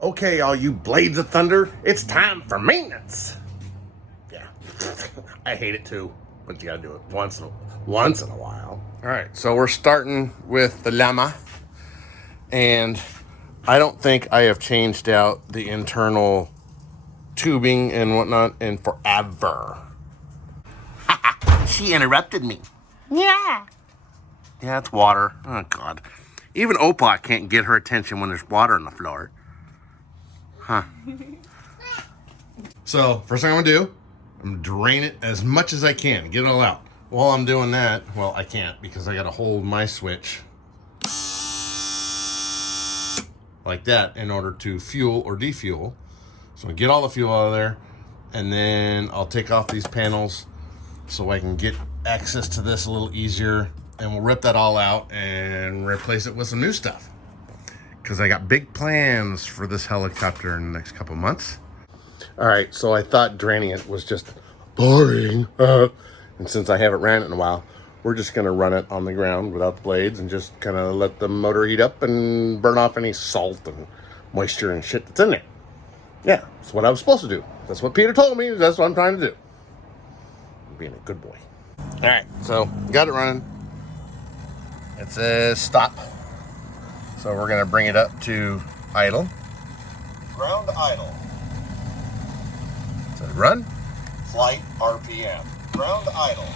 Okay, all you blades of thunder, it's time for maintenance. Yeah, I hate it too, but you gotta do it once in a while. All right, so we're starting with the Lama, and I don't think I have changed out the internal tubing and whatnot in forever. She interrupted me. Yeah. Yeah, it's water. Oh, God. Even Opa can't get her attention when there's water on the floor. Huh. So, first thing I'm going to do, I'm going to drain it as much as I can. Get it all out. While I'm doing that, well, I can't because I got to hold my switch like that in order to fuel or defuel. So, I get all the fuel out of there, and then I'll take off these panels so I can get access to this a little easier, and we'll rip that all out and replace it with some new stuff. Because I got big plans for this helicopter in the next couple months. All right, so I thought draining it was just boring. And since I haven't ran it in a while, we're just gonna run it on the ground without the blades and just kind of let the motor heat up and burn off any salt and moisture and shit that's in there. Yeah, that's what I was supposed to do. That's what Peter told me. That's what I'm trying to do. Being a good boy. All right, so got it running. It says stop. So we're gonna bring it up to idle. Ground idle. So run. Flight RPM. Ground idle.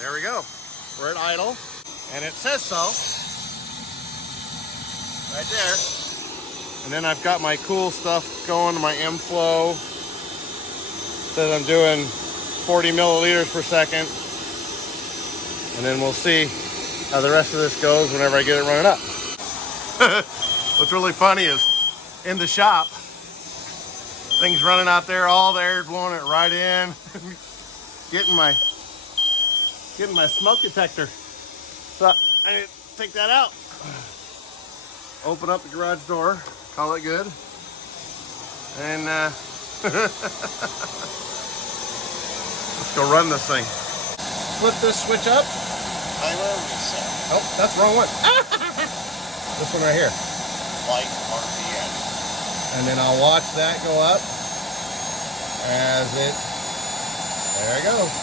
There we go. We're at idle, and it says so. Right there. And then I've got my cool stuff going, my M-Flow. Says I'm doing 40 milliliters per second. And then we'll see how the rest of this goes whenever I get it running up. What's really funny is in the shop, things running out there, all there, blowing it right in. Getting my smoke detector. So I need to take that out. Open up the garage door, call it good. And let's go run this thing. Flip this switch up. Timer reset. Oh, that's the wrong one. This one right here. Flight RPM. And then I'll watch that go up as it, there it goes.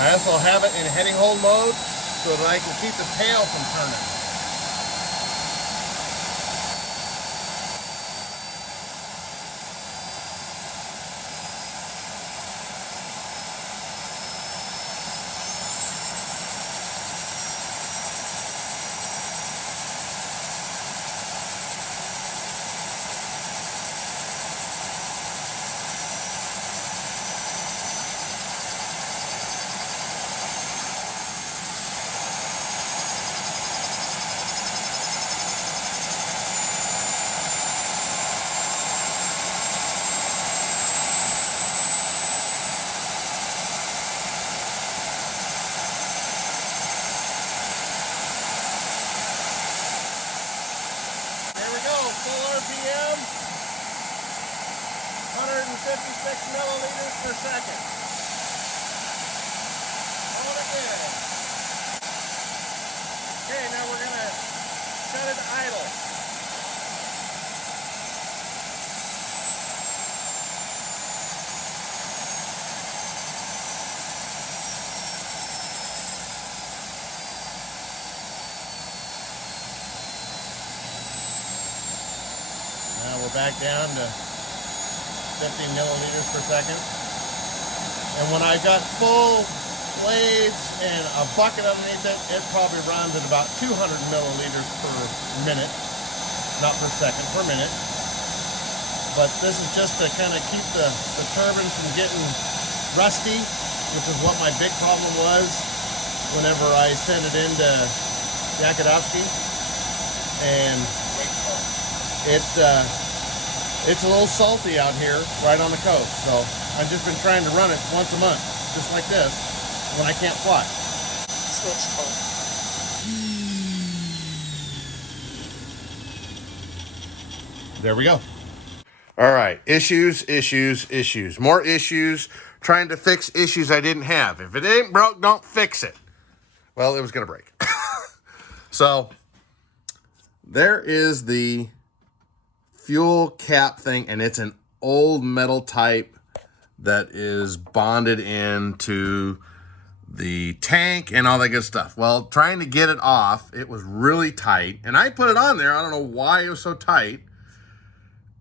I also have it in heading hold mode so that I can keep the tail from turning. RPM, 156 milliliters per second. Hold it in. Okay, now we're going to set it idle. Now we're back down to 50 milliliters per second. And when I've got full blades and a bucket underneath it, it probably runs at about 200 milliliters per minute. Not per second, per minute. But this is just to kind of keep the turbine from getting rusty, which is what my big problem was whenever I sent it into Yakudovsky. And it's a little salty out here right on the coast. So I've just been trying to run it once a month, just like this, when I can't fly. Switch tank. There we go. All right, issues. More issues, trying to fix issues I didn't have. If it ain't broke, don't fix it. Well, it was gonna break. So, there is the fuel cap thing, and it's an old metal type that is bonded into the tank and all that good stuff. Well, trying to get it off, it was really tight, and I put it on there. I don't know why it was so tight.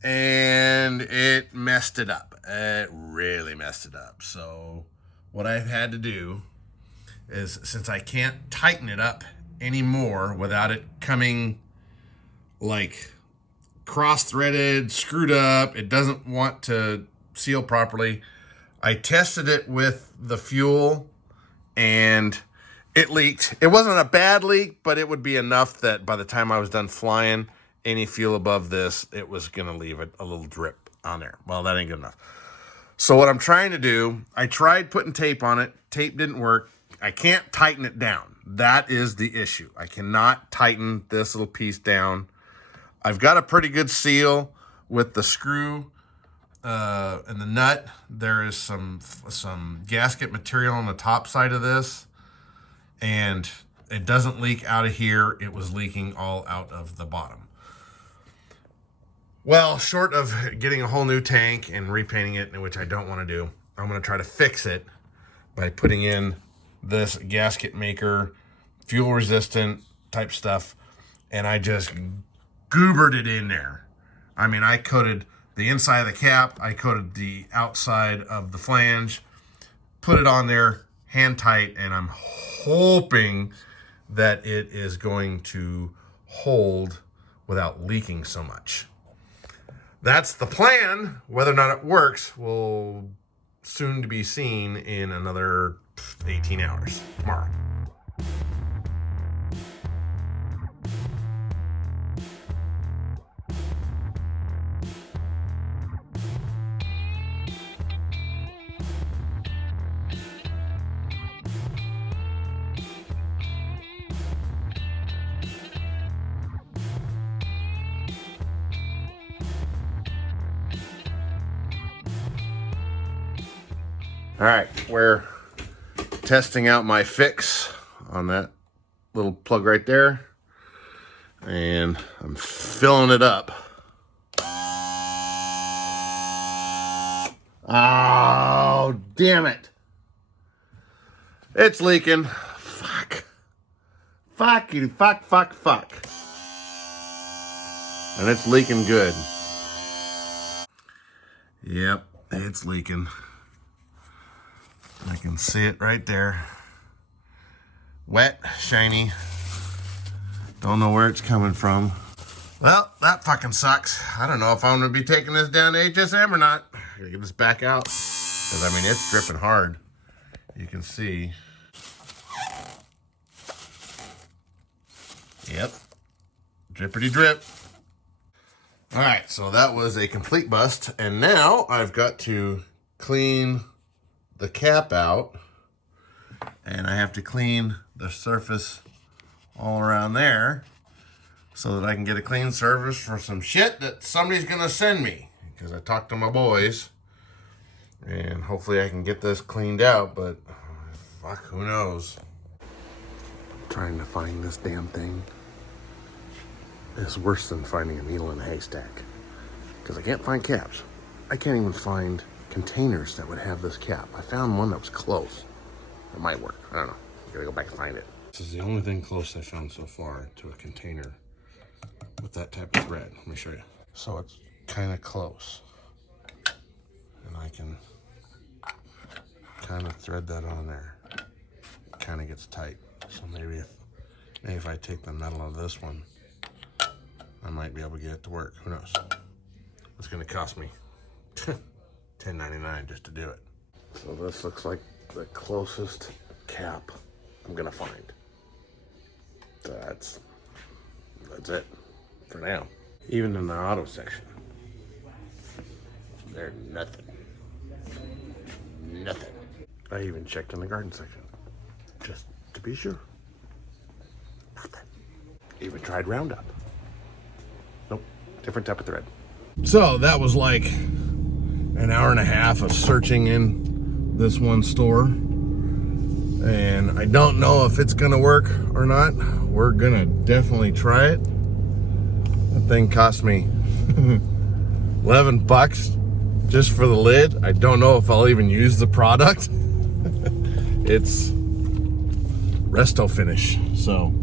And it messed it up. It really messed it up. So what I've had to do is, since I can't tighten it up anymore without it coming like cross-threaded, screwed up, it doesn't want to seal properly, I tested it with the fuel and it leaked. It wasn't a bad leak, but it would be enough that by the time I was done flying, any fuel above this, it was going to leave a little drip on there. Well, that ain't good enough. So what I'm trying to do, I tried putting tape on it. Tape didn't work. I can't tighten it down. That is the issue. I cannot tighten this little piece down. I've got a pretty good seal with the screw and the nut. There is some gasket material on the top side of this, and it doesn't leak out of here. It was leaking all out of the bottom. Well, short of getting a whole new tank and repainting it, which I don't want to do, I'm going to try to fix it by putting in this gasket maker, fuel resistant type stuff, and I just goobered it in there. I mean, I coated the inside of the cap, I coated the outside of the flange, put it on there hand tight, and I'm hoping that it is going to hold without leaking so much. That's the plan. Whether or not it works will soon to be seen in another 18 hours tomorrow. All right, we're testing out my fix on that little plug right there, and I'm filling it up. Oh, damn it. It's leaking. Fuck. Fuckity fuck. And it's leaking good. Yep, it's leaking. I can see it right there. Wet, shiny. Don't know where it's coming from. Well, that fucking sucks. I don't know if I'm gonna be taking this down to HSM or not. I gotta get this back out. Because I mean, it's dripping hard. You can see. Yep. Drippity drip. All right, so that was a complete bust. And now I've got to clean the cap out, and I have to clean the surface all around there so that I can get a clean surface for some shit that somebody's gonna send me, because I talked to my boys and hopefully I can get this cleaned out, but fuck, who knows. Trying to find this damn thing is worse than finding a needle in a haystack, because I can't find caps. I can't even find containers that would have this cap. I found one that was close. It might work. I don't know. I gotta go back and find it. This is the only thing close I found so far to a container with that type of thread. Let me show you. So it's kind of close. And I can kind of thread that on there. kind of gets tight. So maybe if I take the metal of this one, I might be able to get it to work. Who knows? It's going to cost me $10.99 just to do it. So this looks like the closest cap I'm going to find. That's it for now. Even in the auto section, there's nothing. Nothing. I even checked in the garden section, just to be sure. Nothing. Even tried Roundup. Nope, different type of thread. So that was like an hour and a half of searching in this one store. And I don't know if it's gonna work or not. We're gonna definitely try it. The thing cost me 11 bucks just for the lid. I don't know if I'll even use the product. It's resto finish, so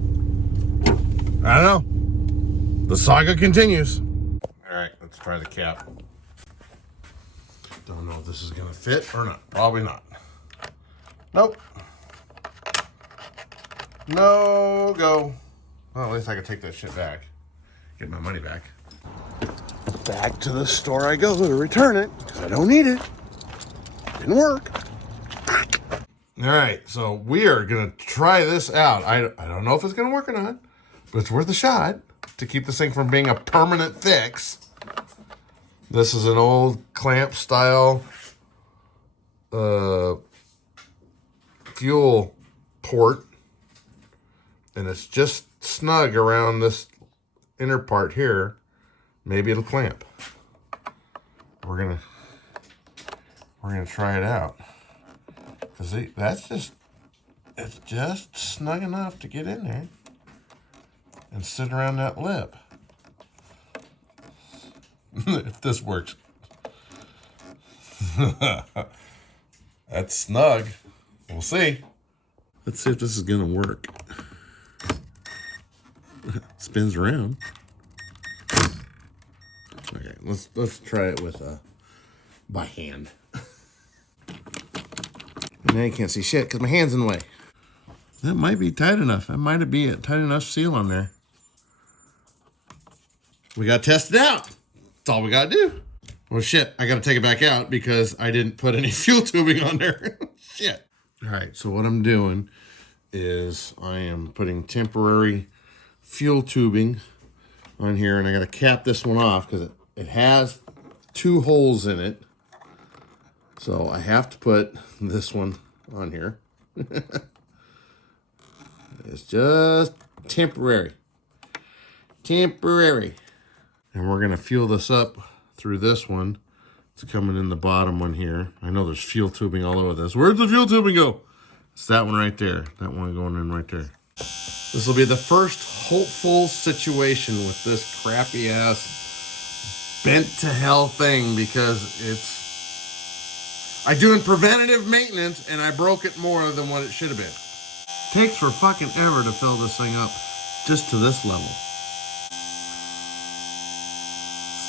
I don't know. The saga continues. All right, let's try the cap. Don't know if this is gonna fit or not. Probably not. Nope. No go. Well, at least I can take that shit back. Get my money back. Back to the store I go to return it because I don't need it. Didn't work. All right, so we are gonna try this out. I don't know if it's gonna work or not, but it's worth a shot to keep this thing from being a permanent fix. This is an old clamp style fuel port, and it's just snug around this inner part here. Maybe it'll clamp. We're gonna try it out. Cause it's just snug enough to get in there and sit around that lip. If this works. That's snug. We'll see. Let's see if this is gonna work. Spins around. Okay, let's try it with by hand. And now you can't see shit because my hand's in the way. That might be tight enough. That might be a tight enough seal on there. We gotta test it out. That's all we gotta do. Well, shit, I gotta take it back out because I didn't put any fuel tubing on there. Shit. All right, so what I'm doing is I am putting temporary fuel tubing on here, and I gotta cap this one off because it has 2 holes in it. So I have to put this one on here. It's just temporary. Temporary. And we're gonna fuel this up through this one. It's coming in the bottom one here. I know there's fuel tubing all over this. Where'd the fuel tubing go? It's that one right there. That one going in right there. This will be the first hopeful situation with this crappy ass bent to hell thing because I doing preventative maintenance and I broke it more than what it should have been. Takes for fucking ever to fill this thing up just to this level.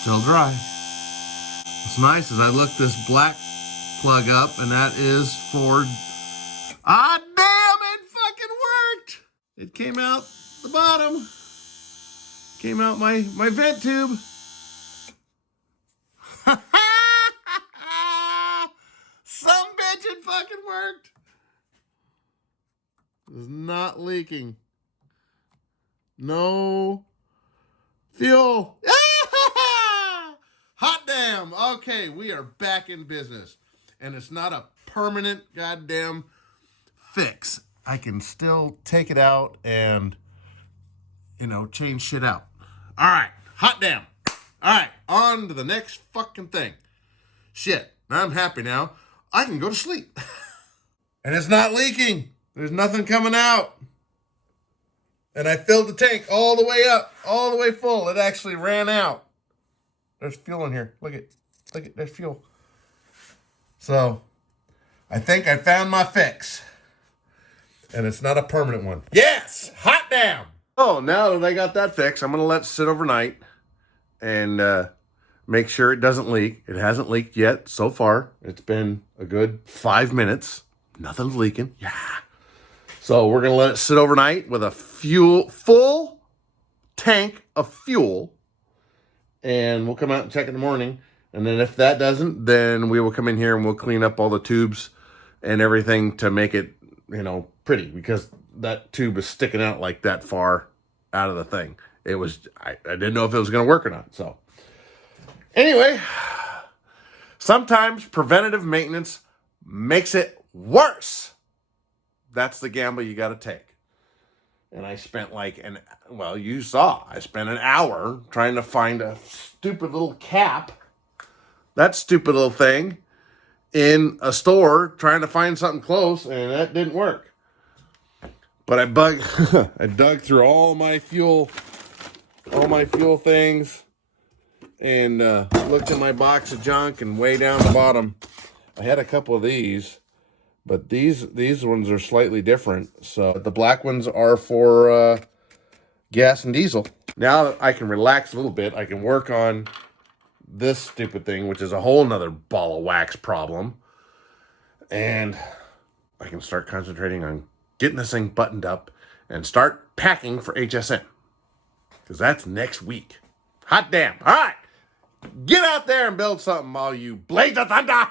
Still dry. What's nice is I looked this black plug up and that is for, ah damn, it fucking worked. It came out the bottom. Came out my vent tube. Some bitch, it fucking worked. It's not leaking. No fuel. Hot damn. Okay, we are back in business. And it's not a permanent goddamn fix. I can still take it out and, change shit out. All right, hot damn. All right, on to the next fucking thing. Shit, I'm happy now. I can go to sleep. And it's not leaking. There's nothing coming out. And I filled the tank all the way up, all the way full. It actually ran out. There's fuel in here. Look at, there's fuel. So, I think I found my fix. And it's not a permanent one. Yes! Hot damn! Oh, now that I got that fixed, I'm going to let it sit overnight and make sure it doesn't leak. It hasn't leaked yet so far. It's been a good 5 minutes. Nothing's leaking. Yeah. So we're going to let it sit overnight with a full tank of fuel. And we'll come out and check in the morning. And then if that doesn't, then we will come in here and we'll clean up all the tubes and everything to make it, pretty. Because that tube is sticking out like that far out of the thing. It was, I didn't know if it was going to work or not. So anyway, sometimes preventative maintenance makes it worse. That's the gamble you got to take. And I spent you saw, I spent an hour trying to find a stupid little cap, that stupid little thing, in a store, trying to find something close, and that didn't work. But I dug through all my fuel things, and looked in my box of junk, and way down the bottom, I had a couple of these. But these ones are slightly different. So the black ones are for gas and diesel. Now that I can relax a little bit, I can work on this stupid thing, which is a whole nother ball of wax problem. And I can start concentrating on getting this thing buttoned up and start packing for HSN. Because that's next week. Hot damn. All right. Get out there and build something, all you blades of thunder.